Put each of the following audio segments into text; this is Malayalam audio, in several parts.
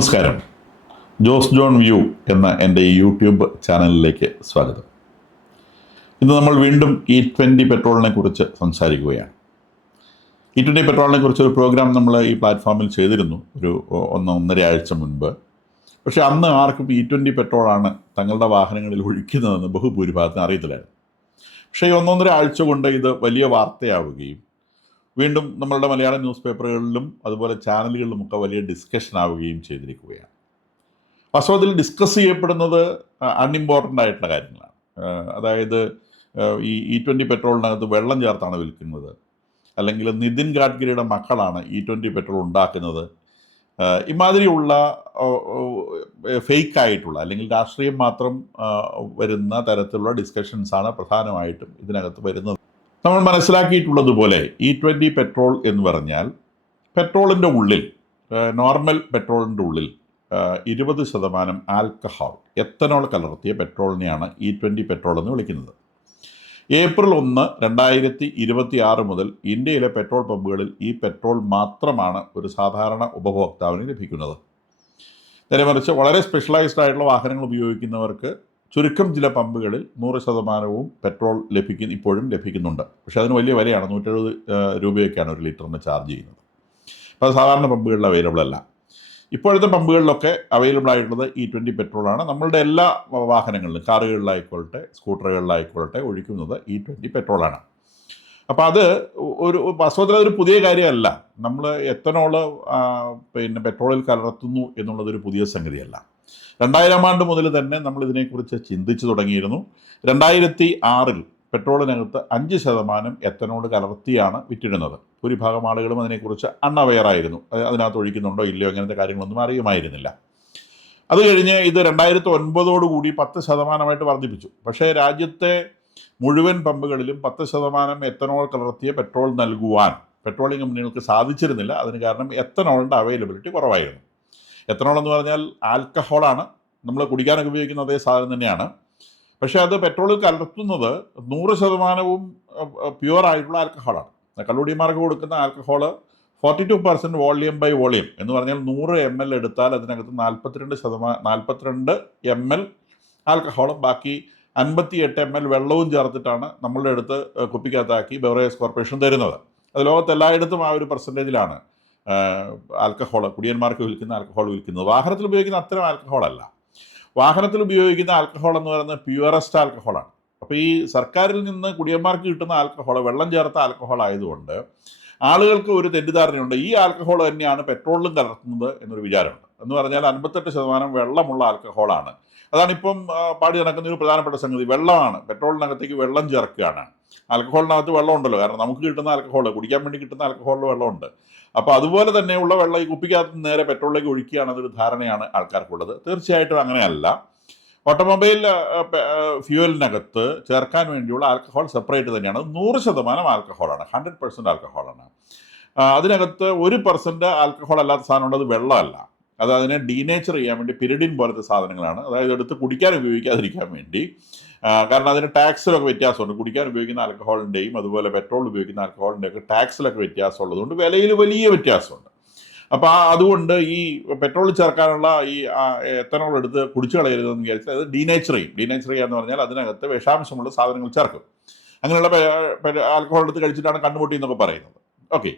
നമസ്കാരം. ജോസ് ജോൺ വ്യൂ എന്ന എൻ്റെ യൂട്യൂബ് ചാനലിലേക്ക് സ്വാഗതം. ഇന്ന് നമ്മൾ വീണ്ടും E20 പെട്രോളിനെ കുറിച്ച് സംസാരിക്കുകയാണ്. E20 പെട്രോളിനെ കുറിച്ചൊരു പ്രോഗ്രാം നമ്മൾ ഈ പ്ലാറ്റ്ഫോമിൽ ചെയ്തിരുന്നു ഒരു ഒന്നര ആഴ്ച മുൻപ്. പക്ഷേ അന്ന് ആർക്കും E20 പെട്രോളാണ് തങ്ങളുടെ വാഹനങ്ങളിൽ ഒഴിക്കുന്നതെന്ന് ബഹുഭൂരിഭാഗത്തിന് അറിയത്തില്ലായിരുന്നു. പക്ഷേ ഈ ഒന്നൊന്നര ആഴ്ച കൊണ്ട് ഇത് വലിയ വാർത്തയാവുകയും വീണ്ടും നമ്മളുടെ മലയാളം ന്യൂസ് പേപ്പറുകളിലും അതുപോലെ ചാനലുകളിലുമൊക്കെ വലിയ ഡിസ്കഷൻ ആവുകയും ചെയ്തിരിക്കുകയാണ്. വാസ്തവത്തിൽ ഡിസ്കസ് ചെയ്യപ്പെടുന്നത് അൺഇമ്പോർട്ടൻ്റ് ആയിട്ടുള്ള കാര്യങ്ങളാണ്. അതായത് ഈ E20 പെട്രോളിനകത്ത് വെള്ളം ചേർത്താണ് വിൽക്കുന്നത്, അല്ലെങ്കിൽ നിതിൻ ഗഡ്കരിയുടെ മക്കളാണ് E20 പെട്രോൾ ഉണ്ടാക്കുന്നത്, ഇമാതിരിയുള്ള ഫേക്കായിട്ടുള്ള അല്ലെങ്കിൽ രാഷ്ട്രീയം മാത്രം വരുന്ന തരത്തിലുള്ള ഡിസ്കഷൻസാണ് പ്രധാനമായിട്ടും ഇതിനകത്ത് വരുന്നത്. നമ്മൾ മനസ്സിലാക്കിയിട്ടുള്ളതുപോലെ E20 പെട്രോൾ എന്ന് പറഞ്ഞാൽ പെട്രോളിൻ്റെ ഉള്ളിൽ, നോർമൽ പെട്രോളിൻ്റെ ഉള്ളിൽ 20% ആൽക്കഹോൾ, എത്തനോൾ കലർത്തിയ പെട്രോളിനെയാണ് E20 പെട്രോൾ എന്ന് വിളിക്കുന്നത്. ഏപ്രിൽ 1, 2026 മുതൽ ഇന്ത്യയിലെ പെട്രോൾ പമ്പുകളിൽ ഈ പെട്രോൾ മാത്രമാണ് ഒരു സാധാരണ ഉപഭോക്താവിന് ലഭിക്കുന്നത്. നേരെ മറിച്ച് വളരെ സ്പെഷ്യലൈസ്ഡ് ആയിട്ടുള്ള വാഹനങ്ങൾ ഉപയോഗിക്കുന്നവർക്ക് ചുരുക്കം ചില പമ്പുകളിൽ 100% പെട്രോൾ ഇപ്പോഴും ലഭിക്കുന്നുണ്ട്. പക്ഷേ അതിന് വലിയ വിലയാണ്, 170 രൂപയൊക്കെയാണ് ഒരു ലിറ്ററിന് ചാർജ് ചെയ്യുന്നത്. അപ്പോൾ അത് സാധാരണ പമ്പുകളിൽ അവൈലബിൾ അല്ല. ഇപ്പോഴത്തെ പമ്പുകളിലൊക്കെ അവൈലബിൾ ആയിട്ടുള്ളത് E20 പെട്രോളാണ്. നമ്മളുടെ എല്ലാ വാഹനങ്ങളിലും, കാറുകളിലായിക്കോട്ടെ സ്കൂട്ടറുകളിലായിക്കോട്ടെ ഒഴിക്കുന്നത് E20 പെട്രോളാണ്. അപ്പോൾ അത് വാസ്തവത്തിൽ അതൊരു പുതിയ കാര്യമല്ല. നമ്മൾ എത്തനോള് പെട്രോളിൽ കലർത്തുന്നു എന്നുള്ളതൊരു പുതിയ സംഗതിയല്ല. 2000 ആണ്ട് മുതൽ തന്നെ നമ്മൾ ഇതിനെക്കുറിച്ച് ചിന്തിച്ചു തുടങ്ങിയിരുന്നു. 2006 പെട്രോളിനകത്ത് 5% എത്തനോൾ കലർത്തിയാണ് വിറ്റിരുന്നത്. ഭൂരിഭാഗം ആളുകളും അതിനെക്കുറിച്ച് അൺഅവെയറായിരുന്നു. അതിനകത്ത് ഒഴിക്കുന്നുണ്ടോ ഇല്ലയോ അങ്ങനത്തെ കാര്യങ്ങളൊന്നും അറിയുമായിരുന്നില്ല. അത് കഴിഞ്ഞ് ഇത് 2009 10% വർദ്ധിപ്പിച്ചു. പക്ഷേ രാജ്യത്തെ മുഴുവൻ പമ്പുകളിലും 10% എത്തനോൾ കലർത്തിയ പെട്രോൾ നൽകുവാൻ പെട്രോളിയം കമ്പനികൾക്ക് സാധിച്ചിരുന്നില്ല. അതിന് കാരണം എത്തനോളിൻ്റെ അവൈലബിലിറ്റി കുറവായിരുന്നു. എത്തനോൾ എന്ന് പറഞ്ഞാൽ ആൽക്കഹോളാണ്, നമ്മൾ കുടിക്കാനൊക്കെ ഉപയോഗിക്കുന്ന അതേ സാധനം തന്നെയാണ്. പക്ഷേ അത് പെട്രോളിൽ കലർത്തുന്നത് 100% പ്യുവർ ആയിട്ടുള്ള ആൽക്കഹോളാണ്. കള്ളുകുടിയന്മാർക്ക് കൊടുക്കുന്ന ആൽക്കഹോൾ 42% വോളിയം ബൈ വോളിയം എന്ന് പറഞ്ഞാൽ 100 ml എടുത്താൽ അതിനകത്ത് 42 ml ആൽക്കഹോളും ബാക്കി 58 ml വെള്ളവും ചേർത്തിട്ടാണ് നമ്മളുടെ അടുത്ത് കുപ്പിക്കകത്താക്കി ബെവറേജസ് കോർപ്പറേഷൻ തരുന്നത്. അത് ലോകത്തെല്ലായിടത്തും ആ ഒരു പെർസെൻറ്റേജിലാണ് ആൽക്കഹോൾ, കുടിയന്മാർക്ക് വിൽക്കുന്ന ആൽക്കഹോൾ വിൽക്കുന്നത്. വാഹനത്തിൽ ഉപയോഗിക്കുന്ന അത്തരം ആൽക്കഹോളല്ല. വാഹനത്തിൽ ഉപയോഗിക്കുന്ന ആൽക്കഹോൾ എന്ന് പറയുന്നത് പ്യുവറസ്റ്റ് ആൽക്കഹോളാണ്. അപ്പോൾ ഈ സർക്കാരിൽ നിന്ന് കുടിയന്മാർക്ക് കിട്ടുന്ന ആൽക്കഹോൾ വെള്ളം ചേർത്ത ആൽക്കഹോൾ ആയതുകൊണ്ട് ആളുകൾക്ക് ഒരു തെറ്റിദ്ധാരണയുണ്ട്, ഈ ആൽക്കഹോൾ തന്നെയാണ് പെട്രോളിലും കലർത്തുന്നത് എന്നൊരു വിചാരമുണ്ട്. എന്ന് പറഞ്ഞാൽ 58% വെള്ളമുള്ള ആൽക്കഹോളാണ്. അതാണിപ്പം പാടി നടക്കുന്ന ഒരു പ്രധാനപ്പെട്ട സംഗതി. വെള്ളമാണ്, പെട്രോളിനകത്തേക്ക് വെള്ളം ചേർക്കുകയാണ്. ആൽക്കഹോളിനകത്ത് വെള്ളം ഉണ്ടല്ലോ, കാരണം നമുക്ക് കിട്ടുന്ന ആൽക്കഹോൾ, കുടിക്കാൻ വേണ്ടി കിട്ടുന്ന ആൽക്കഹോളിൽ വെള്ളമുണ്ട്. അപ്പോൾ അതുപോലെ തന്നെയുള്ള വെള്ളം ഈ കുപ്പിക്കകത്ത് നേരെ പെട്രോളിലേക്ക് ഒഴിക്കുകയാണെന്നൊരു ധാരണയാണ് ആൾക്കാർക്കുള്ളത്. തീർച്ചയായിട്ടും അങ്ങനെയല്ല. ഓട്ടോമൊബൈൽ ഫ്യൂവലിനകത്ത് ചേർക്കാൻ വേണ്ടിയുള്ള ആൽക്കഹോൾ സെപ്പറേറ്റ് തന്നെയാണ്. 100% ആൽക്കഹോളാണ്, 100% ആൽക്കഹോളാണ്. അതിനകത്ത് 1% ആൽക്കഹോൾ അല്ലാത്ത സാധനമുണ്ട്, അത് വെള്ളമല്ല. അത് അതിനെ ഡീനേച്ചർ ചെയ്യാൻ വേണ്ടി പിരിഡിൻ പോലത്തെ സാധനങ്ങളാണ്. അതായത് എടുത്ത് കുടിക്കാൻ ഉപയോഗിക്കാതിരിക്കാൻ വേണ്ടി. കാരണം അതിന് ടാക്സിലൊക്കെ വ്യത്യാസമുണ്ട്. കുടിക്കാൻ ഉപയോഗിക്കുന്ന ആൽക്കഹോളിൻ്റെയും അതുപോലെ പെട്രോൾ ഉപയോഗിക്കുന്ന ആൽക്കഹോളിൻ്റെയൊക്കെ ടാക്സിലൊക്കെ വ്യത്യാസം ഉള്ളതുകൊണ്ട് വിലയിൽ വലിയ വ്യത്യാസമുണ്ട്. അപ്പോൾ അതുകൊണ്ട് ഈ പെട്രോൾ ചേർക്കാനുള്ള ഈ എത്തനോൾ എടുത്ത് കുടിച്ചു കളയരുതെന്ന് വിചാരിച്ചാൽ അത് ഡീനേച്ചർ ചെയ്യും. ഡീനേച്ചർ ചെയ്യുക എന്ന് പറഞ്ഞാൽ അതിനകത്ത് വിഷാംശമുള്ള സാധനങ്ങൾ ചേർക്കും. അങ്ങനെയുള്ള ആൽക്കഹോൾ എടുത്ത് കഴിച്ചിട്ടാണ് കണ്ണുപൊട്ടി എന്നൊക്കെ പറയുന്നത്. ഓക്കെ,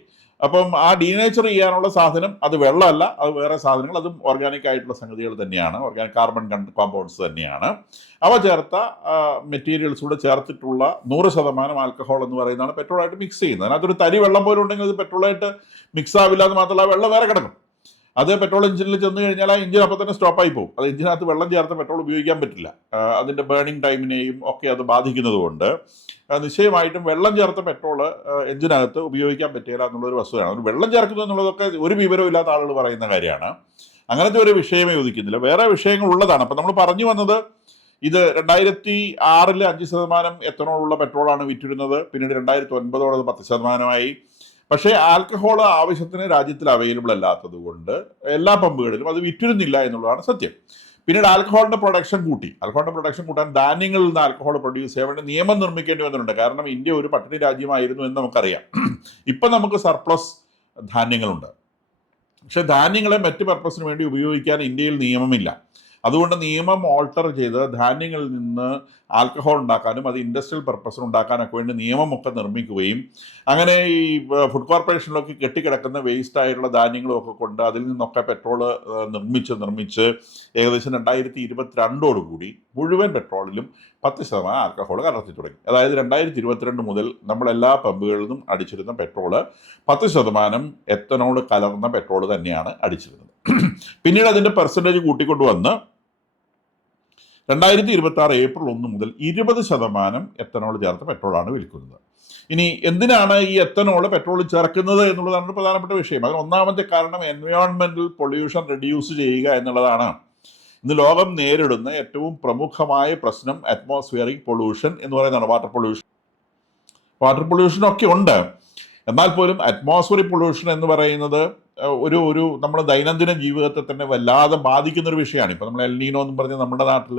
അപ്പം ആ ഡീനേച്ചർ ചെയ്യാനുള്ള സാധനം അത് വെള്ളമല്ല, അത് വേറെ സാധനങ്ങൾ, അതും ഓർഗാനിക് ആയിട്ടുള്ള സംഗതികൾ തന്നെയാണ്, ഓർഗാനിക് കാർബൺ കോമ്പൗണ്ട്സ് തന്നെയാണ്. അവ ചേർത്ത മെറ്റീരിയൽസ് കൂടെ ചേർത്തിട്ടുള്ള 100% ആൽക്കഹോൾ എന്ന് പറയുന്നതാണ് പെട്രോളായിട്ട് മിക്സ് ചെയ്യുന്നത്. അതിനകത്തൊരു തരി വെള്ളം പോലും ഉണ്ടെങ്കിൽ അത് പെട്രോളായിട്ട് മിക്സ് ആവില്ല എന്ന് മാത്രമല്ല, വെള്ളം വേറെ കിടക്കും. അത് പെട്രോൾ എഞ്ചിനിൽ ചെന്ന് കഴിഞ്ഞാൽ ആ എഞ്ചിൻ അപ്പോൾ തന്നെ സ്റ്റോപ്പായി പോകും. അത് എഞ്ചിനകത്ത് വെള്ളം ചേർത്ത് പെട്രോൾ ഉപയോഗിക്കാൻ പറ്റില്ല. അതിൻ്റെ ബേണിംഗ് ടൈമിനെയും ഒക്കെ അത് ബാധിക്കുന്നത് കൊണ്ട് നിശ്ചയമായിട്ടും വെള്ളം ചേർത്ത പെട്രോൾ എഞ്ചിനകത്ത് ഉപയോഗിക്കാൻ പറ്റില്ല എന്നുള്ളൊരു വസ്തുതയാണ്. ഒരു വെള്ളം ചേർക്കുന്നു എന്നുള്ളതൊക്കെ ഒരു വിവരവും ഇല്ലാത്ത ആളുകൾ പറയുന്ന കാര്യമാണ്. അങ്ങനത്തെ ഒരു വിഷയമേ ഉദിക്കുന്നില്ല, വേറെ വിഷയങ്ങൾ ഉള്ളതാണ്. അപ്പം നമ്മൾ പറഞ്ഞു വന്നത്, ഇത് 2006 5% എത്തനോളുള്ള പെട്രോളാണ് വിറ്റിരുന്നത്. പിന്നീട് 2009 അത് 10%. പക്ഷേ ആൽക്കഹോൾ ആവശ്യത്തിന് രാജ്യത്തിൽ അവൈലബിൾ അല്ലാത്തത് കൊണ്ട് എല്ലാ പമ്പുകളിലും അത് വിറ്റിരുന്നില്ല എന്നുള്ളതാണ് സത്യം. പിന്നീട് ആൽക്കഹോളിൻ്റെ പ്രൊഡക്ഷൻ കൂട്ടാൻ ധാന്യങ്ങളിൽ നിന്ന് ആൽക്കഹോൾ പ്രൊഡ്യൂസ് ചെയ്യാൻ വേണ്ടി നിയമം നിർമ്മിക്കേണ്ടി വന്നിട്ടുണ്ട്. കാരണം ഇന്ത്യ ഒരു പട്ടിണി രാജ്യമായിരുന്നു എന്ന് നമുക്കറിയാം. ഇപ്പം നമുക്ക് സർപ്ലസ് ധാന്യങ്ങളുണ്ട്. പക്ഷെ ധാന്യങ്ങളെ മറ്റ് പർപ്പസിന് വേണ്ടി ഉപയോഗിക്കാൻ ഇന്ത്യയിൽ നിയമമില്ല. അതുകൊണ്ട് നിയമം ഓൾട്ടർ ചെയ്ത് ധാന്യങ്ങളിൽ നിന്ന് ആൽക്കഹോൾ ഉണ്ടാക്കാനും അത് ഇൻഡസ്ട്രിയൽ പർപ്പസിന് ഉണ്ടാക്കാനൊക്കെ വേണ്ടി നിയമമൊക്കെ നിർമ്മിക്കുകയും അങ്ങനെ ഈ ഫുഡ് കോർപ്പറേഷനിലൊക്കെ കെട്ടിക്കിടക്കുന്ന വേസ്റ്റ് ആയിട്ടുള്ള ധാന്യങ്ങളും ഒക്കെ കൊണ്ട് അതിൽ നിന്നൊക്കെ പെട്രോള് നിർമ്മിച്ച് ഏകദേശം 2022 മുഴുവൻ പെട്രോളിലും 10% ആൽക്കഹോൾ കലർത്തി തുടങ്ങി. അതായത് 2022 മുതൽ നമ്മളെല്ലാ പമ്പുകളിൽ നിന്നും അടിച്ചിരുന്ന പെട്രോള് 10% എത്തനോൾ കലർന്ന പെട്രോൾ തന്നെയാണ് അടിച്ചിരുന്നത്. പിന്നീട് അതിൻ്റെ പെർസെൻറ്റേജ് കൂട്ടിക്കൊണ്ടുവന്ന് 2026 ഏപ്രിൽ 1 മുതൽ 20% എത്തനോൾ ചേർത്ത പെട്രോളാണ് വിൽക്കുന്നത്. ഇനി എന്തിനാണ് ഈ എത്തനോൾ പെട്രോളിൽ ചേർക്കുന്നത് എന്നുള്ളതാണ് ഒരു പ്രധാനപ്പെട്ട വിഷയം. അതിന് ഒന്നാമത്തെ കാരണം എൻവയോൺമെന്റൽ പൊല്യൂഷൻ റെഡ്യൂസ് ചെയ്യുക എന്നുള്ളതാണ്. ഇന്ന് ലോകം നേരിടുന്ന ഏറ്റവും പ്രമുഖമായ പ്രശ്നം അറ്റ്മോസ്ഫിയറിക് പൊല്യൂഷൻ എന്ന് പറയുന്നതാണ്. വാട്ടർ പൊല്യൂഷൻ ഒക്കെ ഉണ്ട്. എന്നാൽ പോലും അറ്റ്മോസ്ഫിയറിക് പൊല്യൂഷൻ എന്ന് പറയുന്നത് ഒരു നമ്മുടെ ദൈനംദിന ജീവിതത്തെ തന്നെ വല്ലാതെ ബാധിക്കുന്നൊരു വിഷയമാണ്. ഇപ്പോൾ നമ്മൾ എൽനീനോ എന്ന് പറഞ്ഞ് നമ്മുടെ നാട്ടിൽ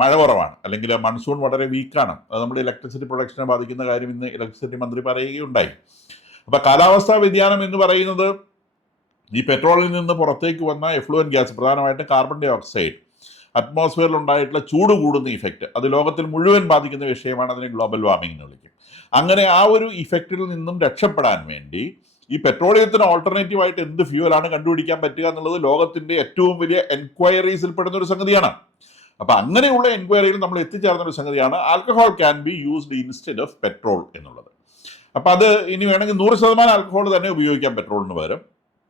മഴ കുറവാണ്, അല്ലെങ്കിൽ മൺസൂൺ വളരെ വീക്കാണ്. അത് നമ്മുടെ ഇലക്ട്രിസിറ്റി പ്രൊഡക്ഷനെ ബാധിക്കുന്ന കാര്യം ഇന്ന് ഇലക്ട്രിസിറ്റി മന്ത്രി പറയുകയുണ്ടായി. അപ്പോൾ കാലാവസ്ഥാ വ്യതിയാനം എന്ന് പറയുന്നത് ഈ പെട്രോളിൽ നിന്ന് പുറത്തേക്ക് വന്ന എഫ്ലുവൻറ്റ് ഗ്യാസ്, പ്രധാനമായിട്ടും കാർബൺ ഡൈ ഓക്സൈഡ്, അറ്റ്മോസ്ഫിയറിൽ ഉണ്ടായിട്ടുള്ള ചൂട് കൂടുന്ന ഇഫക്റ്റ്, അത് ലോകത്തിൽ മുഴുവൻ ബാധിക്കുന്ന വിഷയമാണ്. അതിനെ ഗ്ലോബൽ വാർമിംഗ് എന്ന് വിളിക്കും. അങ്ങനെ ആ ഒരു ഇഫക്റ്റിൽ നിന്നും രക്ഷപ്പെടാൻ വേണ്ടി ഈ പെട്രോളിയത്തിന് ഓൾട്ടർനേറ്റീവായിട്ട് എന്ത് ഫ്യൂവലാണ് കണ്ടുപിടിക്കാൻ പറ്റുക എന്നുള്ളത് ലോകത്തിന്റെ ഏറ്റവും വലിയ എൻക്വയറീസിൽ പെടുന്ന ഒരു സംഗതിയാണ്. അപ്പൊ അങ്ങനെയുള്ള എൻക്വയറിയിൽ നമ്മൾ എത്തിച്ചേർന്ന ഒരു സംഗതിയാണ് alcohol can be used instead of petrol എന്നുള്ളത്. അപ്പൊ അത് ഇനി വേണമെങ്കിൽ 100% ആൽക്കഹോൾ തന്നെ ഉപയോഗിക്കാം പെട്രോളിന് പകരം.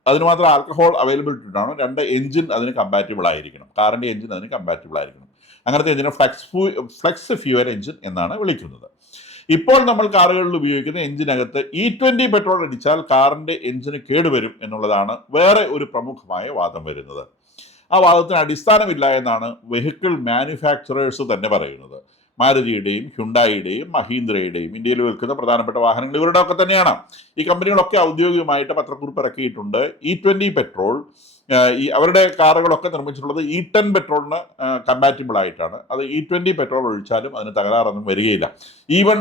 അതിന് മാത്രം ആൽക്കഹോൾ അവൈലബിലിറ്റി ഉണ്ടാവണം. 2 എഞ്ചിൻ അതിന് കമ്പാറ്റബിൾ ആയിരിക്കണം. കാറിന്റെ എഞ്ചിൻ അതിന് കമ്പാറ്റബിൾ ആയിരിക്കണം. അങ്ങനത്തെ എഞ്ചിനെ ഫ്ലെക്സ് ഫ്യൂവൽ എഞ്ചിൻ എന്നാണ് വിളിക്കുന്നത്. ഇപ്പോൾ നമ്മൾ കാറുകളിൽ ഉപയോഗിക്കുന്ന എഞ്ചിനകത്ത് E20 പെട്രോൾ അടിച്ചാൽ കാറിന്റെ എഞ്ചിന് കേടുവരും എന്നുള്ളതാണ് വേറെ ഒരു പ്രമുഖമായ വാദം വരുന്നത്. ആ വാദത്തിന് അടിസ്ഥാനമില്ല എന്നാണ് വെഹിക്കിൾ മാനുഫാക്ചറേഴ്സ് തന്നെ പറയുന്നത്. മാരുതിയുടെയും ഹ്യുണ്ടായിയുടെയും മഹീന്ദ്രയുടെയും ഇന്ത്യയിൽ വിൽക്കുന്ന പ്രധാനപ്പെട്ട വാഹനങ്ങൾ ഇവരുടെ ഒക്കെ തന്നെയാണ്. ഈ കമ്പനികളൊക്കെ ഔദ്യോഗികമായിട്ട് പത്രക്കുറിപ്പ് ഇറക്കിയിട്ടുണ്ട്. E20 പെട്രോൾ ഈ അവരുടെ കാറുകളൊക്കെ നിർമ്മിച്ചിട്ടുള്ളത് E10 പെട്രോളിന് കമ്പാറ്റബിൾ ആയിട്ടാണ്. അത് E20 പെട്രോൾ ഒഴിച്ചാലും അതിന് തകരാറൊന്നും വരികയില്ല. ഈവൻ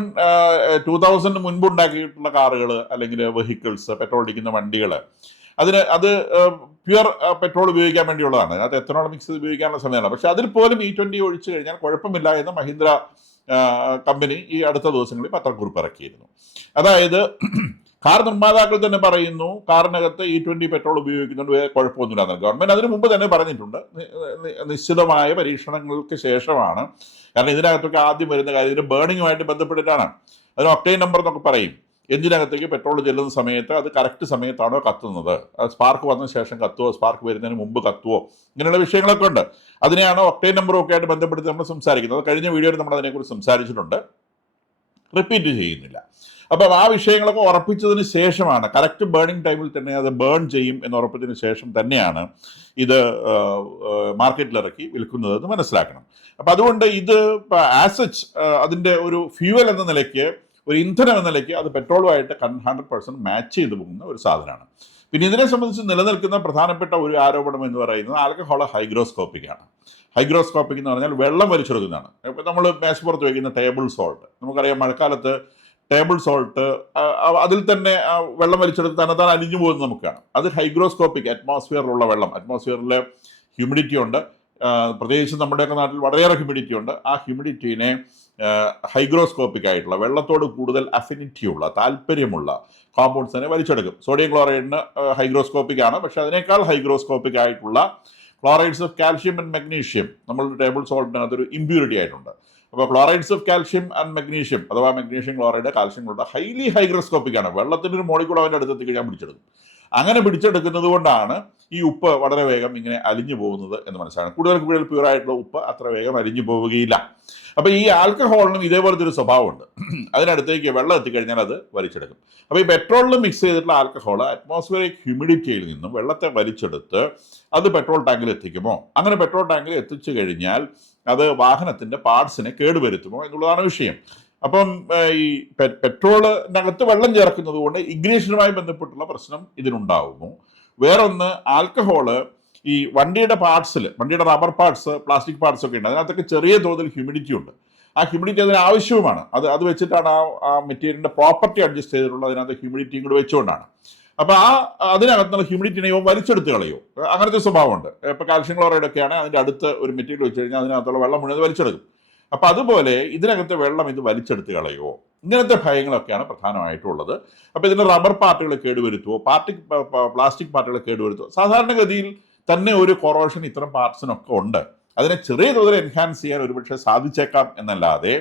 2000 മുൻപ് ഉണ്ടാക്കിയിട്ടുള്ള കാറുകൾ അല്ലെങ്കിൽ വെഹിക്കിൾസ്, പെട്രോൾ അടിക്കുന്ന വണ്ടികൾ, അത് പ്യുവർ പെട്രോൾ ഉപയോഗിക്കാൻ വേണ്ടിയുള്ളതാണ്. അതിനകത്ത് എത്തനോൾ മിക്സ് ചെയ്ത് ഉപയോഗിക്കാനുള്ള സമയമാണ്. പക്ഷെ അതിൽ പോലും E20 ഒഴിച്ചു കഴിഞ്ഞാൽ കുഴപ്പമില്ല എന്ന് മഹീന്ദ്ര കമ്പനി ഈ അടുത്ത ദിവസങ്ങളിൽ പത്രക്കുറിപ്പ് ഇറക്കിയിരുന്നു. അതായത് കാർ നിർമ്മാതാക്കൾ തന്നെ പറയുന്നു കാറിനകത്ത് E20 പെട്രോൾ ഉപയോഗിക്കുന്നുണ്ട്, കുഴപ്പമൊന്നുമില്ല. ഗവൺമെന്റ് അതിനു മുമ്പ് തന്നെ പറഞ്ഞിട്ടുണ്ട്. നിശ്ചിതമായ പരീക്ഷണങ്ങൾക്ക് ശേഷമാണ്. കാരണം ഇതിനകത്തൊക്കെ ആദ്യം വരുന്ന കാര്യം ഇതിന് ബേണിങ്ങുമായിട്ട് ബന്ധപ്പെട്ടിട്ടാണ്. അതിന് ഒക്ടൈൻ നമ്പർ എന്നൊക്കെ പറയും. എഞ്ചിനകത്തേക്ക് പെട്രോൾ ചെല്ലുന്ന സമയത്ത് അത് കറക്റ്റ് സമയത്താണോ കത്തുന്നത്, സ്പാർക്ക് വന്ന ശേഷം കത്തുവോ, സ്പാർക്ക് വരുന്നതിന് മുമ്പ് കത്തുവോ, ഇങ്ങനെയുള്ള വിഷയങ്ങളൊക്കെ ഉണ്ട്. അതിനെയാണ് ഒക്ടൈൻ നമ്പറും ഒക്കെ ആയിട്ട് ബന്ധപ്പെടുത്തി നമ്മൾ സംസാരിക്കുന്നത്. കഴിഞ്ഞ വീഡിയോയിൽ നമ്മൾ അതിനെക്കുറിച്ച് സംസാരിച്ചിട്ടുണ്ട്, റിപ്പീറ്റ് ചെയ്യുന്നില്ല. അപ്പം ആ വിഷയങ്ങളൊക്കെ ഉറപ്പിച്ചതിന് ശേഷമാണ്, കറക്റ്റ് ബേണിംഗ് ടൈമിൽ തന്നെ അത് ബേൺ ചെയ്യും എന്ന് ഉറപ്പിച്ചതിന് ശേഷം തന്നെയാണ് ഇത് മാർക്കറ്റിലിറക്കി വിൽക്കുന്നതെന്ന് മനസ്സിലാക്കണം. അപ്പം അതുകൊണ്ട് ഇത് ആസച്ച് അതിൻ്റെ ഒരു ഫ്യൂവൽ എന്ന നിലയ്ക്ക്, ഒരു ഇന്ധനം എന്ന നിലയ്ക്ക് അത് പെട്രോളുമായിട്ട് 100% മാച്ച് ചെയ്തു പോകുന്ന ഒരു സാധനമാണ്. പിന്നെ ഇതിനെ സംബന്ധിച്ച് നിലനിൽക്കുന്ന പ്രധാനപ്പെട്ട ഒരു ആരോപണം എന്ന് പറയുന്നത് ആൽക്കഹോൾ ഹൈഗ്രോസ്കോപ്പിക് ആണ്. ഹൈഗ്രോസ്കോപ്പിക് എന്ന് പറഞ്ഞാൽ വെള്ളം വലിച്ചെടുക്കുന്നതാണ്. ഇപ്പം നമ്മൾ മേശപ്പുറത്ത് വയ്ക്കുന്ന ടേബിൾ സോൾട്ട്, നമുക്കറിയാം മഴക്കാലത്ത് ടേബിൾ സോൾട്ട് അതിൽ തന്നെ വെള്ളം വലിച്ചെടുത്ത് തന്നെത്താൻ അലിഞ്ഞു പോകുന്നത് നമുക്ക് കാണാം. അത് ഹൈഗ്രോസ്കോപ്പിക്, അറ്റ്മോസ്ഫിയറിലുള്ള വെള്ളം, അറ്റ്മോസ്ഫിയറിൽ ഹ്യൂമിഡിറ്റി ഉണ്ട്. പ്രത്യേകിച്ച് നമ്മുടെയൊക്കെ നാട്ടിൽ വളരെയേറെ ഹ്യൂമിഡിറ്റി ഉണ്ട്. ആ ഹ്യൂമിഡിറ്റീനെ ഹൈഗ്രോസ്കോപ്പിക് ആയിട്ടുള്ള, വെള്ളത്തോട് കൂടുതൽ അഫിനിറ്റിയുള്ള, താല്പര്യമുള്ള കോമ്പൗണ്ട്സിനെ വലിച്ചെടുക്കും. സോഡിയം ക്ലോറൈഡിന് ഹൈഗ്രോസ്കോപ്പിക് ആണ്. പക്ഷെ അതിനേക്കാൾ ഹൈഗ്രോസ്കോപ്പിക് ആയിട്ടുള്ള chlorides of calcium and magnesium നമ്മളുടെ ടേബിൾ സോൾട്ടിനകത്ത് ഒരു ഇമ്പ്യൂരിറ്റി ആയിട്ടുണ്ട്. അപ്പോൾ chlorides of calcium and magnesium അഥവാ magnesium chloride, calcium chloride highly hygroscopic ആണ്. വെള്ളത്തിൻ്റെ ഒരു മോളിക്കൂൾ അവൻ്റെ അടുത്തെത്തി കഴിഞ്ഞാൽ പിടിച്ചെടുക്കും. അങ്ങനെ പിടിച്ചെടുക്കുന്നത് കൊണ്ടാണ് ഈ ഉപ്പ് വളരെ വേഗം ഇങ്ങനെ അലിഞ്ഞു പോകുന്നത് എന്ന് മനസ്സിലാക്കണം. കൂടുതൽ പ്യൂറായിട്ടുള്ള ഉപ്പ് അത്ര വേഗം അലിഞ്ഞു പോവുകയില്ല. അപ്പോൾ ഈ ആൽക്കഹോളിനും ഇതേപോലത്തെ ഒരു സ്വഭാവമുണ്ട്. അതിനടുത്തേക്ക് വെള്ളം എത്തിക്കഴിഞ്ഞാൽ അത് വലിച്ചെടുക്കും. അപ്പോൾ ഈ പെട്രോളിൽ മിക്സ് ചെയ്തിട്ടുള്ള ആൽക്കഹോൾ അറ്റ്മോസ്ഫിയറിക് ഹ്യൂമിഡിറ്റിയിൽ നിന്നും വെള്ളത്തെ വലിച്ചെടുത്ത് അത് പെട്രോൾ ടാങ്കിൽ എത്തിക്കുമോ? അങ്ങനെ പെട്രോൾ ടാങ്കിൽ എത്തിച്ചു കഴിഞ്ഞാൽ അത് വാഹനത്തിൻ്റെ പാർട്സിനെ കേടുവരുത്തുമോ എന്നുള്ളതാണ് വിഷയം. അപ്പം ഈ പെട്രോളിനകത്ത് വെള്ളം ചേർക്കുന്നത് കൊണ്ട് ഇഗ്നീഷനുമായി ബന്ധപ്പെട്ടുള്ള പ്രശ്നം ഇതിനുണ്ടാവുന്നു. വേറൊന്ന്, ആൽക്കഹോള് ഈ വണ്ടിയുടെ പാർട്സിൽ, വണ്ടിയുടെ റബ്ബർ പാർട്സ്, പ്ലാസ്റ്റിക് പാർട്സ് ഒക്കെ ഉണ്ട്, അതിനകത്തൊക്കെ ചെറിയ തോതിൽ ഹ്യൂമിഡിറ്റി ഉണ്ട്. ആ ഹ്യൂമിഡിറ്റി അതിന് ആവശ്യവുമാണ്. അത് വെച്ചിട്ടാണ് ആ മെറ്റീരിയലിൻ്റെ പ്രോപ്പർട്ടി അഡ്ജസ്റ്റ് ചെയ്തിട്ടുള്ളത്. അതിനകത്ത് ഹ്യൂമിഡിറ്റിയും കൂടെ വെച്ചുകൊണ്ടാണ്. അപ്പോൾ അതിനകത്തുള്ള ഹ്യൂമിഡിറ്റിനെ ഇവ വലിച്ചെടുത്ത് കളയോ, അങ്ങനത്തെ സ്വഭാവമുണ്ട്. ഇപ്പോൾ കാൽഷ്യം ക്ലോറൈഡ് ഒക്കെയാണ് അതിൻ്റെ അടുത്ത് ഒരു മെറ്റീരിയൽ വെച്ച് കഴിഞ്ഞാൽ അതിനകത്തുള്ള വെള്ളം മുഴുവൻ വലിച്ചെടുക്കും. അപ്പം അതുപോലെ ഇതിനകത്തെ വെള്ളം ഇത് വലിച്ചെടുത്ത് കളയോ, ഇങ്ങനത്തെ ഭയങ്ങളൊക്കെയാണ് പ്രധാനമായിട്ടുള്ളത്. അപ്പോൾ ഇതിൻ്റെ റബ്ബർ പാർട്ടുകൾ കേടുവരുത്തുമോ, പ്ലാസ്റ്റിക് പാർട്ടുകൾ കേടുവരുത്തുമോ? സാധാരണഗതിയിൽ തന്നെ ഒരു കൊറോഷൻ ഇത്തരം പാർട്സിനൊക്കെ ഉണ്ട്. അതിനെ ചെറിയ തോതിൽ എൻഹാൻസ് ചെയ്യാൻ ഒരുപക്ഷെ സാധിച്ചേക്കാം എന്നല്ലാതെ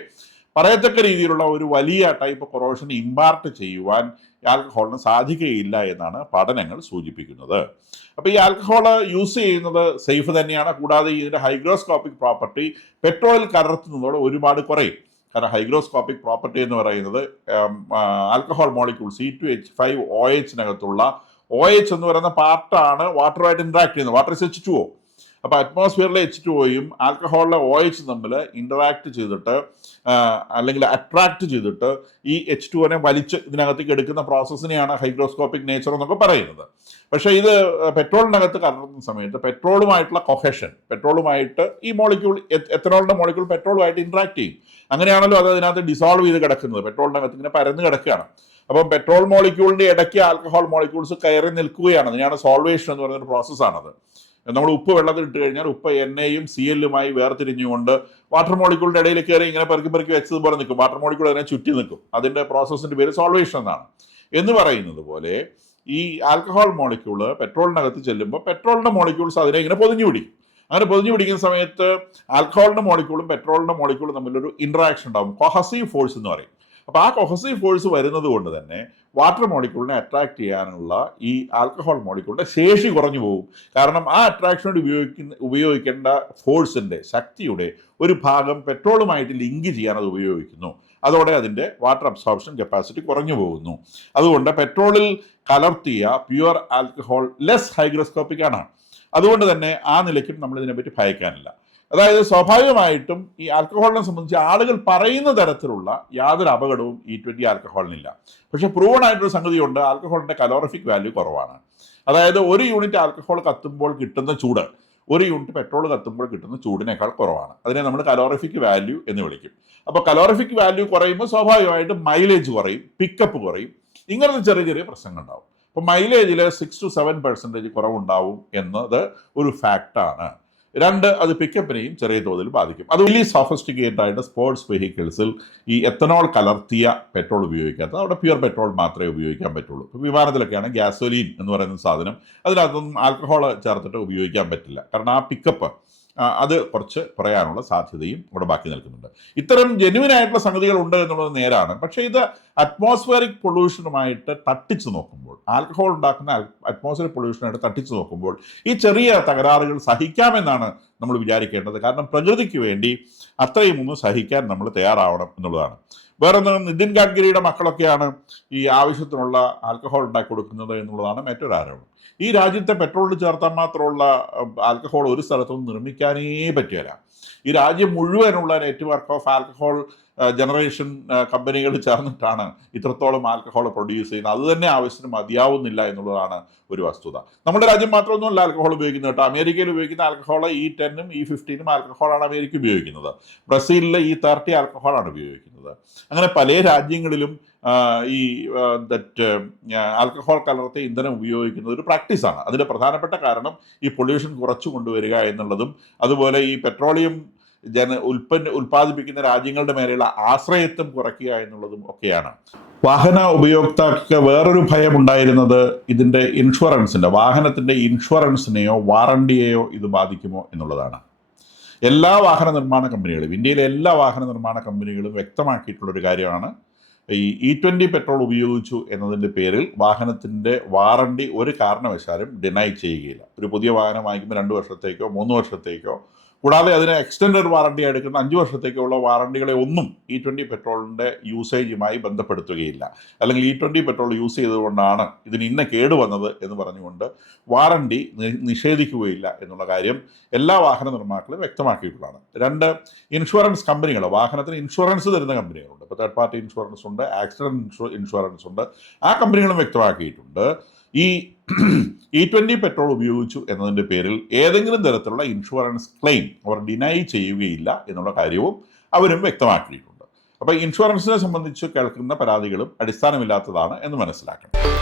പറയത്തക്ക രീതിയിലുള്ള ഒരു വലിയ ടൈപ്പ് കൊറോഷൻ ഇമ്പാർട്ട് ചെയ്യുവാൻ ആൽക്കഹോളിന് സാധിക്കുകയില്ല എന്നാണ് പഠനങ്ങൾ സൂചിപ്പിക്കുന്നത്. അപ്പോൾ ഈ ആൽക്കഹോൾ യൂസ് ചെയ്യുന്നത് സേഫ് തന്നെയാണ്. കൂടാതെ ഇതിൻ്റെ ഹൈഗ്രോസ്കോപ്പിക് പ്രോപ്പർട്ടി പെട്രോളിൽ കലർത്തുന്നതോടെ ഒരുപാട് കുറയും. കാരണം ഹൈഗ്രോസ്കോപ്പിക് പ്രോപ്പർട്ടി എന്ന് പറയുന്നത് ആൽക്കഹോൾ മോളിക്യൂൾ C2H5OH OH എന്ന് പറയുന്ന പാർട്ടാണ് വാട്ടറുമായിട്ട് ഇൻട്രാക്ട് ചെയ്യുന്നത്. Water is H2O. അപ്പോൾ അറ്റ്മോസ്ഫിയറിലെ H2Oയും ആൽക്കഹോളിലെ OH തമ്മിൽ ഇൻറ്ററാക്ട് ചെയ്തിട്ട് അല്ലെങ്കിൽ അട്രാക്ട് ചെയ്തിട്ട് ഈ H2Oനെ വലിച്ച് ഇതിനകത്തേക്ക് എടുക്കുന്ന പ്രോസസ്സിനെയാണ് ഹൈഗ്രോസ്കോപ്പിക് നേച്ചർ എന്നൊക്കെ പറയുന്നത്. പക്ഷേ ഇത് പെട്രോളിനകത്ത് കലർത്തുന്ന സമയത്ത് പെട്രോളുമായിട്ടുള്ള കൊഹഷൻ, പെട്രോളുമായിട്ട് ഈ മോളിക്യൂൾ എത്തനോളിൻ്റെ മോളിക്യൂൾ പെട്രോളുമായിട്ട് ഇൻട്രാക്ട് ചെയ്യും. അങ്ങനെയാണല്ലോ അത് അതിനകത്ത് ഡിസോൾവ് ചെയ്ത് കിടക്കുന്നത്. പെട്രോളിനകത്ത് ഇങ്ങനെ പരന്ന് കിടക്കുകയാണ്. അപ്പം പെട്രോൾ മോളിക്യൂളിൻ്റെ ഇടയ്ക്ക് ആൽക്കഹോൾ മോളിക്യൂൾസ് കയറി നിൽക്കുകയാണ്. അതിനെയാണ് സോൾവേഷൻ എന്ന് പറയുന്ന പ്രോസസ്സാണത്. നമ്മൾ ഉപ്പ് വെള്ളത്തിൽ ഇട്ട് കഴിഞ്ഞാൽ ഉപ്പ് എണ്ണയും CLുമായി വേർതിരിഞ്ഞുകൊണ്ട് വാട്ടർ മോളിക്യൂളിൻ്റെ ഇടയിൽ കയറി ഇങ്ങനെ പെറുക്കി വെച്ചതുപോലെ നിൽക്കും. വാട്ടർ മോളിക്യൂൾ അതിനെ ചുറ്റി നിൽക്കും. അതിൻ്റെ പ്രോസസ്സിൻ്റെ പേര് സോൾവേഷൻ എന്നാണ്. എന്ന് പറയുന്നത് പോലെ ഈ ആൽക്കഹോൾ മോളിക്യൂള് പെട്രോളിനകത്ത് ചെല്ലുമ്പോൾ പെട്രോളിൻ്റെ മോളിക്യൂൾസ് അതിനെ ഇങ്ങനെ പൊതിഞ്ഞു പിടിക്കും. അങ്ങനെ പൊതിഞ്ഞു പിടിക്കുന്ന സമയത്ത് ആൽക്കഹോളിൻ്റെ മോളിക്യൂളും പെട്രോളിൻ്റെ മോളിക്യൂളും തമ്മിലൊരു ഇൻട്രാക്ഷൻ ഉണ്ടാകും. കൊഹസീവ് ഫോഴ്സ് എന്ന് പറയും. അപ്പോൾ ആ കൊഹസീവ് ഫോഴ്സ് വരുന്നത് കൊണ്ട് തന്നെ വാട്ടർ മോളിക്യൂളിനെ അട്രാക്ട് ചെയ്യാനുള്ള ഈ ആൽക്കഹോൾ മോളിക്യൂളിൻ്റെ ശേഷി കുറഞ്ഞു പോകും. കാരണം ആ അട്രാക്ഷനോട് ഉപയോഗിക്കേണ്ട ഫോഴ്സിൻ്റെ, ശക്തിയുടെ ഒരു ഭാഗം പെട്രോളുമായിട്ട് ലിങ്ക് ചെയ്യാൻ അത് ഉപയോഗിക്കുന്നു. അതോടെ അതിൻ്റെ വാട്ടർ അബ്സോർപ്ഷൻ കപ്പാസിറ്റി കുറഞ്ഞു പോകുന്നു. അതുകൊണ്ട് പെട്രോളിൽ കലർത്തിയ പ്യുവർ ആൽക്കഹോൾ ലെസ് ഹൈഗ്രോസ്കോപ്പിക് ആണ്. അതുകൊണ്ട് തന്നെ ആ നിലയ്ക്കും നമ്മൾ ഇതിനെപ്പറ്റി ഭയക്കാനില്ല. അതായത് സ്വാഭാവികമായിട്ടും ഈ ആൽക്കഹോളിനെ സംബന്ധിച്ച് ആളുകൾ പറയുന്ന തരത്തിലുള്ള യാതൊരു അപകടവും E20 ആൽക്കഹോളിനില്ല. പക്ഷെ പ്രൂവൺ ആയിട്ടൊരു സംഗതിയുണ്ട്, ആൽക്കഹോളിൻ്റെ കലോറിഫിക് വാല്യൂ കുറവാണ്. അതായത് ഒരു യൂണിറ്റ് ആൽക്കഹോൾ കത്തുമ്പോൾ കിട്ടുന്ന ചൂട് ഒരു യൂണിറ്റ് പെട്രോൾ കത്തുമ്പോൾ കിട്ടുന്ന ചൂടിനേക്കാൾ കുറവാണ്. അതിനെ നമ്മൾ കലോറിഫിക് വാല്യൂ എന്ന് വിളിക്കും. അപ്പോൾ കലോറിഫിക് വാല്യൂ കുറയുമ്പോൾ സ്വാഭാവികമായിട്ടും മൈലേജ് കുറയും, പിക്കപ്പ് കുറയും, ഇങ്ങനത്തെ ചെറിയ ചെറിയ പ്രശ്നങ്ങൾ ഉണ്ടാവും. അപ്പോൾ മൈലേജിൽ 6 to 7% കുറവുണ്ടാവും എന്നത് ഒരു ഫാക്റ്റാണ്. രണ്ട്, അത് പിക്കപ്പിനെയും ചെറിയ തോതിൽ ബാധിക്കും. അത് വലിയ സോഫിസ്റ്റിക്കേറ്റഡ് ആയിട്ട് സ്പോർട്സ് വെഹിക്കിൾസിൽ ഈ എത്തനോൾ കലർത്തിയ പെട്രോൾ ഉപയോഗിക്കാത്ത, അവിടെ പ്യുവർ പെട്രോൾ മാത്രമേ ഉപയോഗിക്കാൻ പറ്റുള്ളൂ. ഇപ്പോൾ വിമാനത്തിലൊക്കെയാണ് ഗ്യാസോലീൻ എന്ന് പറയുന്ന സാധനം, അതിനകത്തൊന്നും ആൽക്കഹോൾ ചേർത്തിട്ട് ഉപയോഗിക്കാൻ പറ്റില്ല. കാരണം ആ പിക്കപ്പ് അത് കുറച്ച് കുറയാനുള്ള സാധ്യതയും ഇവിടെ ബാക്കി നിൽക്കുന്നുണ്ട്. ഇത്തരം ജെന്യുവൻ ആയിട്ടുള്ള സംഗതികൾ ഉണ്ട് എന്നുള്ളത് നേരാണ്. പക്ഷേ ഇത് അറ്റ്മോസ്ഫിയറിക് പൊല്യൂഷനുമായിട്ട് തട്ടിച്ചു നോക്കുമ്പോൾ, ആൽക്കഹോൾ ഉണ്ടാക്കുന്ന അറ്റ്മോസ്ഫിയറിക് പൊല്യൂഷനായിട്ട് തട്ടിച്ചു നോക്കുമ്പോൾ ഈ ചെറിയ തകരാറുകൾ സഹിക്കാമെന്നാണ് നമ്മൾ വിചാരിക്കേണ്ടത്. കാരണം പ്രകൃതിക്ക് വേണ്ടി അത്രയും ഒന്നും സഹിക്കാൻ നമ്മൾ തയ്യാറാവണം എന്നുള്ളതാണ്. വേറൊന്ന്, നിതിൻ ഗഡ്കരിയുടെ മക്കളൊക്കെയാണ് ഈ ആവശ്യത്തിനുള്ള ആൽക്കഹോൾ ഉണ്ടാക്കി കൊടുക്കുന്നത് എന്നുള്ളതാണ് മറ്റൊരു ആരോപണം. ഈ രാജ്യത്തെ പെട്രോളിൽ ചേർത്താൽ മാത്രമുള്ള ആൽക്കഹോൾ ഒരു സ്ഥലത്തൊന്നും നിർമ്മിക്കാനേ പറ്റില്ല. ഈ രാജ്യം മുഴുവനുള്ള നെറ്റ്വർക്ക് ഓഫ് ആൽക്കഹോൾ ജനറേഷൻ കമ്പനികൾ ചേർന്നിട്ടാണ് ഇത്രത്തോളം ആൽക്കഹോൾ പ്രൊഡ്യൂസ് ചെയ്യുന്നത്. അത് തന്നെ ആവശ്യത്തിന് മതിയാവുന്നില്ല എന്നുള്ളതാണ് ഒരു വസ്തുത. നമ്മുടെ രാജ്യം മാത്രമൊന്നുമല്ല ആൽക്കഹോൾ ഉപയോഗിക്കുന്നത് കേട്ടോ. അമേരിക്കയിൽ ഉപയോഗിക്കുന്ന ആൽക്കഹോൾ E10ഉം E15ഉം ആൽക്കഹോളാണ് അമേരിക്ക ഉപയോഗിക്കുന്നത്. ബ്രസീലിൽ E30 ആൽക്കഹോളാണ് ഉപയോഗിക്കുന്നത്. അങ്ങനെ പല രാജ്യങ്ങളിലും ഈ ആൽക്കഹോൾ കലർത്തിയ ഇന്ധനം ഉപയോഗിക്കുന്നത് ഒരു പ്രാക്ടീസാണ്. അതിൻ്റെ പ്രധാനപ്പെട്ട കാരണം ഈ പൊല്യൂഷൻ കുറച്ചു കൊണ്ടുവരിക എന്നുള്ളതും അതുപോലെ ഈ പെട്രോളിയം ഉൽപ്പാദിപ്പിക്കുന്ന രാജ്യങ്ങളുടെ മേലെയുള്ള ആശ്രയത്വം കുറയ്ക്കുക എന്നുള്ളതും ഒക്കെയാണ്. വാഹന ഉപയോക്താക്കൾക്ക് വേറൊരു ഭയം ഉണ്ടായിരുന്നത് ഇതിൻ്റെ ഇൻഷുറൻസിൻ്റെ, വാഹനത്തിൻ്റെ ഇൻഷുറൻസിനെയോ വാറണ്ടിയെയോ ഇത് ബാധിക്കുമോ എന്നുള്ളതാണ്. എല്ലാ വാഹന നിർമ്മാണ കമ്പനികളും, ഇന്ത്യയിലെ എല്ലാ വാഹന നിർമ്മാണ കമ്പനികളും വ്യക്തമാക്കിയിട്ടുള്ളൊരു കാര്യമാണ് ഈ E20 പെട്രോൾ ഉപയോഗിച്ചു എന്നതിൻ്റെ പേരിൽ വാഹനത്തിൻ്റെ വാറണ്ടി ഒരു കാരണവശാലും ഡിനൈ ചെയ്യുകയില്ല. ഒരു പുതിയ വാഹനം വാങ്ങിക്കുമ്പോൾ 2 വർഷത്തേക്കോ 3 വർഷത്തേക്കോ, കൂടാതെ അതിന് എക്സ്റ്റൻഡഡ് വാറണ്ടി എടുക്കുന്ന 5 വർഷത്തേക്കുള്ള വാറണ്ടികളെ ഒന്നും E20 പെട്രോളിൻ്റെ യൂസേജുമായി ബന്ധപ്പെടുത്തുകയില്ല. അല്ലെങ്കിൽ E20 പെട്രോൾ യൂസ് ചെയ്തുകൊണ്ടാണ് ഇതിന് ഇന്ന കേട് വന്നത് എന്ന് പറഞ്ഞുകൊണ്ട് വാറണ്ടി നിഷേധിക്കുകയില്ല എന്നുള്ള കാര്യം എല്ലാ വാഹന നിർമ്മാതാക്കളും വ്യക്തമാക്കിയിട്ടുള്ളതാണ്. 2, ഇൻഷുറൻസ് കമ്പനികൾ, വാഹനത്തിന് ഇൻഷുറൻസ് തരുന്ന കമ്പനികളുണ്ട്. ഇപ്പോൾ തേർഡ് പാർട്ടി ഇൻഷുറൻസ് ഉണ്ട്, ആക്സിഡൻറ്റ് ഇൻഷുറൻസ് ഉണ്ട്. ആ കമ്പനികളും വ്യക്തമാക്കിയിട്ടുണ്ട് ഈ E20 പെട്രോൾ ഉപയോഗിച്ചു എന്നതിൻ്റെ പേരിൽ ഏതെങ്കിലും തരത്തിലുള്ള ഇൻഷുറൻസ് ക്ലെയിം അവർ ഡിനൈ ചെയ്യുകയില്ല എന്നുള്ള കാര്യവും അവരും വ്യക്തമാക്കിയിട്ടുണ്ട്. അപ്പോൾ ഇൻഷുറൻസിനെ സംബന്ധിച്ച് കേൾക്കുന്ന പരാതികളും അടിസ്ഥാനമില്ലാത്തതാണ് എന്ന് മനസ്സിലാക്കണം.